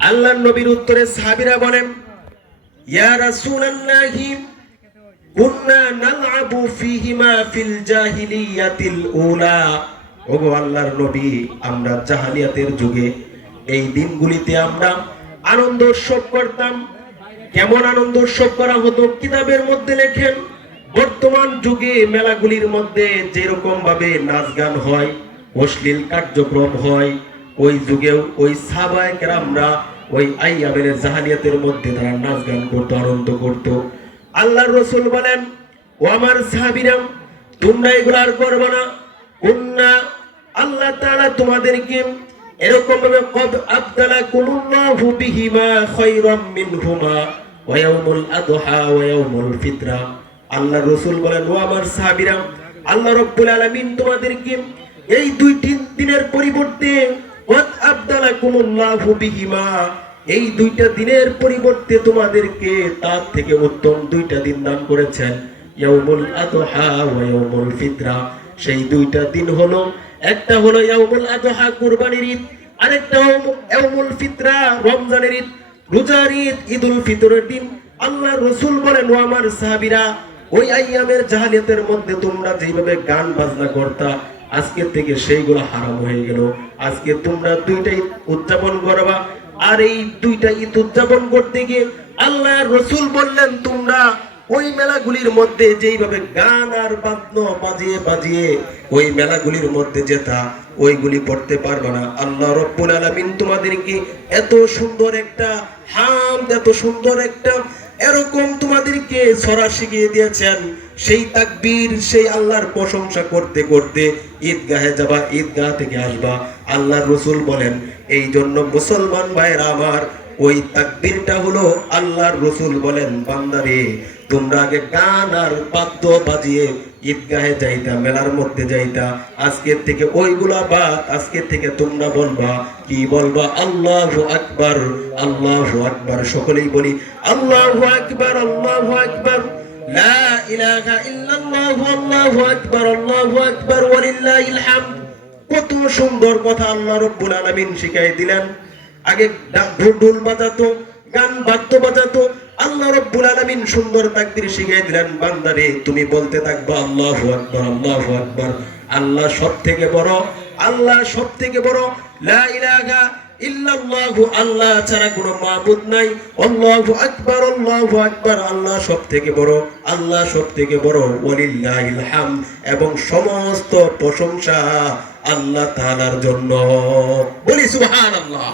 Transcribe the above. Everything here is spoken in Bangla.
আল্লাহর নবীর উত্তরে সাহাবীরা বলেন, ইয়া রাসূলুল্লাহি কুননা নালআবু ফীহিমা ফিল জাহিলিয়াতিল উলা। ওগো আল্লাহর নবী, আমরা জাহেলিয়াতের যুগে এই দিনগুলিতে আমরা আনন্দ উৎসব করতাম। কেমন আনন্দ উৎসব করা হতো কিতাবের মধ্যে লেখেন, বর্তমান যুগে মেলাগুলির মধ্যে যেরকম ভাবে নাচ গান হয়, অশ্লীল কার্যক্রম হয়, ওই যুগেও ওই সাহাবায়ে কেরামরা ওই আইয়ামের জাহেলিয়াতের মধ্যে তারা নাচ গান করতো, আনন্দ করতো। আল্লাহর রাসূল বলেন, ও আমার সাহাবীরা, তোমরা এগুলো আর করবে না। কুননা, আল্লাহ তাআলা তোমাদেরকে এরকম ভাবে কদ আবদালাকুমুল্লাহু বিহিমা খায়রাম মিনহুমা ওয়া ইয়াউমুল আদহা ওয়া ইয়াউমুল ফিতরা। আল্লাহর রাসূল বলেন, ও আমার সাহাবীরা, আল্লাহ রাব্বুল আলামিন তোমাদেরকে এই দুইটি দিনের পরিবর্তে কদ আবদালাকুমুল্লাহু বিহিমা, এই দুইটা দিনের পরিবর্তে তোমাদেরকে তার থেকে উত্তম দুইটা দিন দান করেছেন, ইয়াউমুল আদহা ওয়া ইয়াউমুল ফিতরা। সেই দুইটা দিন হলো, একটা হলো ইয়াউমুল আদহা কুরবানির ঈদ, আরেকটা ইয়াউমুল ফিতরা রমজানের ঈদ, রোজার ঈদ, ঈদুল ফিতরের দিন। আল্লাহর রাসূল বলেন, ও আমার সাহাবীরা, ওই আইয়ামের জাহেলিয়াতের মধ্যে তোমরা যেভাবে গান বাজনা করতা, আজকে থেকে সেইগুলো হারাম হয়ে গেল। আজকে তোমরা দুইটা ঈদ উদযাপন করবা। আর এই দুইটা ঈদ উদযাপন করতে গিয়ে আল্লাহর রাসূল বললেন, তোমরা ওই মেলাগুলির মধ্যে যেইভাবে গান আর বাদ্য বাজিয়ে বাজিয়ে ওই মেলাগুলির মধ্যে যেতা, ওইগুলি পড়তে পারবে না। আল্লাহ রাব্বুল আলামিন তোমাদেরকে এত সুন্দর একটা হামদ, এত সুন্দর একটা এরকম তোমাদেরকে ছড়া শিখিয়ে দিয়েছেন। সেই তাকবীর, সেই আল্লাহর প্রশংসা করতে করতে ঈদগাহে যাবা, ঈদগাহ থেকে আসবা। আল্লাহর রাসূল বলেন, এই জন্য মুসলমান ভাইরা আমার, ওই তাকবীরটা হলো আল্লাহর রাসূল বলেন, বান্দারে তোমরা আগে গান আর বাদ্য বাজিয়ে ঈদগাহে যাইতা, মেলার মধ্যে যাইতা। আজকের থেকে ওইগুলা বাদ, আজকের থেকে তোমরা বলবা, কি বলবা? আল্লাহু আকবার, আল্লাহু আকবার। সকলেই বলি আল্লাহু আকবার, আল্লাহু আকবার, লা ইলাহা ইল্লাল্লাহু, আল্লাহু আকবার, আল্লাহু আকবার, ওয়ালিল্লাহিল হামদ। কত সুন্দর কথা আল্লাহ রাব্বুল আলামিন শিখাই দিলেন। আগে ঢোল বাজাতো, গান বাদ্য বাজাতো, আল্লাহ রাব্বুল আলামিন সুন্দর তাকবীর শিখিয়ে দিলেন, বান্দারে তুমি বলতে থাকবা আল্লাহু আকবার, আল্লাহু আকবার। আল্লাহ সবথেকে বড়, আল্লাহ সবথেকে বড়, লা ইলাহা ইল্লাল্লাহু, আল্লাহ ছাড়া কোনো মাবুদ নাই, আল্লাহু আকবার, আল্লাহু আকবার। আল্লাহ সবথেকে বড়, আল্লাহ সবথেকে বড়, ওয়ালিল্লাহিল হামদ। এবং সমস্ত প্রশংসা আল্লাহ তাআলার জন্য। বলি সুবহানাল্লাহ।